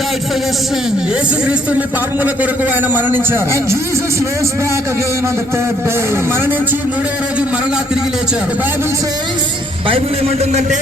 died for your sins. యేసుక్రీస్తు మీ పాపముల కొరకు ఆయన మరణించారు. And Jesus rose back again on the third day. మరణించి మూడవ రోజు మరలా తిరిగి లేచారు. The Bible says బైబిల్ ఏమంటుందంటే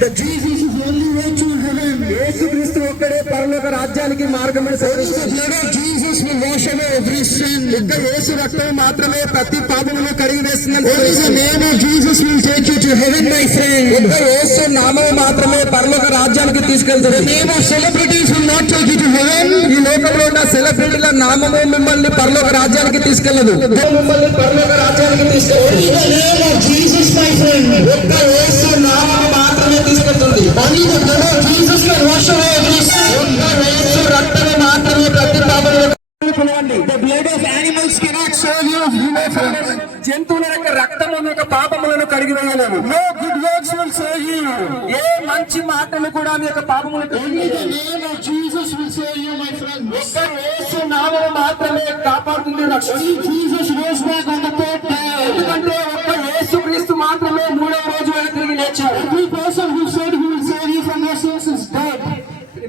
that Jesus is the only way to heaven. యేసుక్రీస్తు ఒక్కడే పరలోక రాజ్యానికి మార్గమని The blood of Jesus will wash away every sin. ఒక్క యేసు రక్తం మాత్రమే ప్రతి పాపమును కడిగి వేస్తుందని. Only the name of Jesus will take you to heaven, my friend. ఒక్క యేసు నామం మాత్రమే పరలోక రాజ్యానికి తీసుకెళ్తుంది. The name of celebrities will not take you to heaven. ఈ లోకంలో ఉన్న సెలబ్రిటీల నామము మిమ్మల్ని పరలోక రాజ్యానికి తీసుకెళ్లదు. మిమ్మల్ని పరలోక రాజ్యానికి తీసుకెళ్తుంది. Only the name of Jesus, my friend. ఒక్క యేసు నామము మాత్రమే తీసుకెళ్తుంది. Only the blood of Jesus can wash away every sin. ఒక్క యేసు రక్తమే మాత్రమే ప్రతి పాపమును. The blood of animals cannot save you. జంతువుల యొక్క రక్తము యొక్క పాపములను కడిగి వేయలేవు. No good works will save you. ఏ మంచి మాటలు కూడా మీ యొక్క పాపములను Only the name of Jesus will save you, my friend. ఒక్క యేసు నామము మాత్రమే కాపాడుతుంది, రక్షిస్తుంది. Only Jesus rose back on the third day. ఎందుకంటే ఒక్క యేసుక్రీస్తు మాత్రమే మూడవ రోజు ఆయన తిరిగి లేచాడు. Every person who said he will save you from your sins is dead.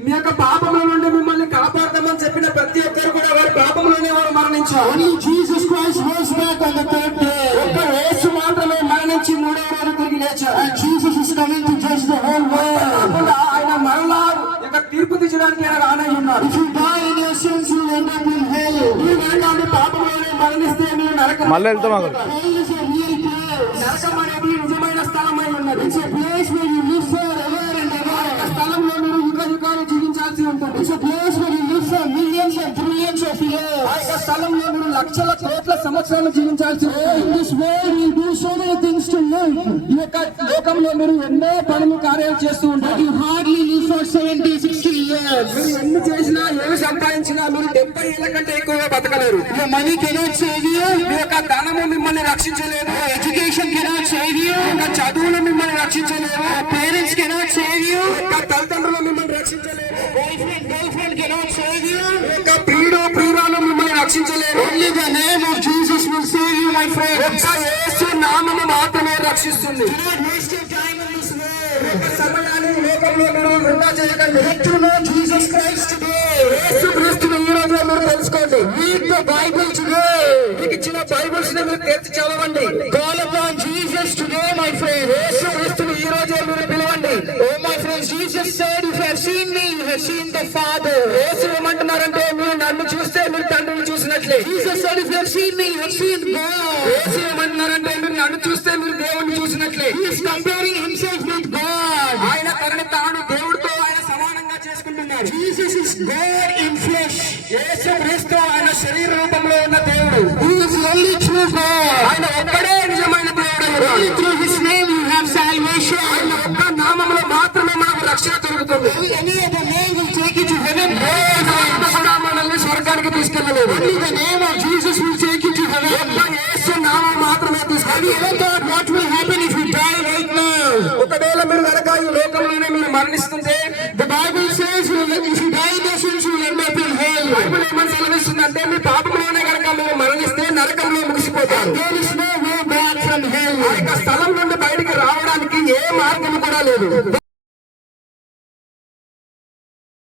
మీ యొక్క పాపముల నుండి మిమ్మల్ని కాపాడతామని చెప్పిన ప్రతి ఒక్కరు కూడా వారి పాపములోనే వారు మరణించారు. Only Jesus Christ rose back on the third day. ఒక్క యేసు మాత్రమే మరణించి మూడవ రోజు తిరిగి లేచారు. And Jesus is coming to judge the whole world. కాకుండా ఆయన మరలా యొక్క తీర్పు తీర్చడానికి ఆయన రానై ఉన్నారు. If you die in your sins, you will end up in hell. మీరు మరణాన్ని పాపంలోనే మరణిస్తే మీరు నరకం. Hell is a real place. నరకం అనేది నిజమైన స్థలమై ఉన్నది. It's a place where you live forever and ever. ఆ స్థలంలో మీరు యుగ యుగాలు జీవించాల్సి ఉంటుంది. It's a place where you live for millions and trillions of years. ఆ యొక్క స్థలంలో మీరు లక్షల కోట్ల సంవత్సరాలు జీవించాల్సి ఉంటుంది. In this world, you do so many things to live. ఈ యొక్క లోకంలో మీరు ఎన్నో పనులు కార్యాలు చేస్తూ ఉంటారు. You hardly live for 70, 60 years. మీరు ఎన్ని చేసినా ఏమి సంపాదించినా మీరు 70 ఏళ్ల కంటే ఎక్కువగా బతకలేరు. Your money cannot save you. మీ యొక్క ధనము మిమ్మల్ని రక్షించలేదు. Your education cannot save you. మీ యొక్క చదువులు మిమ్మల్ని రక్షించలేదు. Your parents cannot save you. మీ యొక్క తల్లిదండ్రులు మిమ్మల్ని రక్షించలేదు. Girlfriend cannot save you. మీ యొక్క ప్రియురాలు మిమ్మల్ని రక్షించలేదు. Only the name of Jesus will save you, my friend. ఒక్క యేసు నామము మాత్రమే రక్షిస్తుంది. Do not waste your time in this world. ఒక్క సమయాన్ని ఈ లోకంలో మీరు వృధా చేయకండి. Get to know Jesus Christ today. యేసుక్రీస్తుని ఈ రోజు మీరు తెలుసుకోండి. Read the Bible today. మీకు ఇచ్చిన బైబిల్స్ ని మీరు తెరిచి చదవండి. Call upon Jesus today, my friend. యేసుక్రీస్తుని ఈ రోజే మీరు పిలవండి. Oh, my friends, Jesus said, if you have seen me, you have seen the Father. యేసు ఏమంటున్నారంటే మీరు నన్ను చూస్తే మీరు తండ్రిని చూసినట్లే. Jesus said, if you have seen me, you have seen God. యేసు ఏమంటున్నారంటే మీరు నన్ను చూస్తే మీరు దేవుణ్ణి చూసినట్లే. He is comparing himself with God. ఆయన తనని తాను దేవుడితో ఆయన సమానంగా చేసుకుంటున్నారు. Jesus is God in flesh. యేసుక్రీస్తు ఆయన శరీర రూపంలో ఉన్న దేవుడు. He is the only true God. ఆయన ఒక్కడే నిజమైన దేవుడు. Only through His name you have salvation. ఆయన ఒక్క నామములో మాత్రమే మనకు రక్షణ దొరుకుతుంది. Any other name will take you to heaven. మనల్ని స్వర్గానికి తీసుకెళ్ళలేదు. Only the name of Jesus will take you to heaven. ఒక్క యేసు నామం మాత్రమే Have you తీసుకెళ్ళి. ever thought what will happen if you die right now? ఒకవేళ మీరు కనుక ఈ లోకంలోనే మీరు మరణిస్తుంటే The Bible says if you die in your sins, you will end up in hell. Bible ఏమని సెలవిస్తుందంటే మీ పాపంలోనే కనుక మీరు మరణిస్తే నరకంలో ముగిసిపోతారు. There is no way back from hell. ఆ యొక్క స్థలం నుండి బయటికి రావడానికి ఏ మార్గం కూడా లేదు.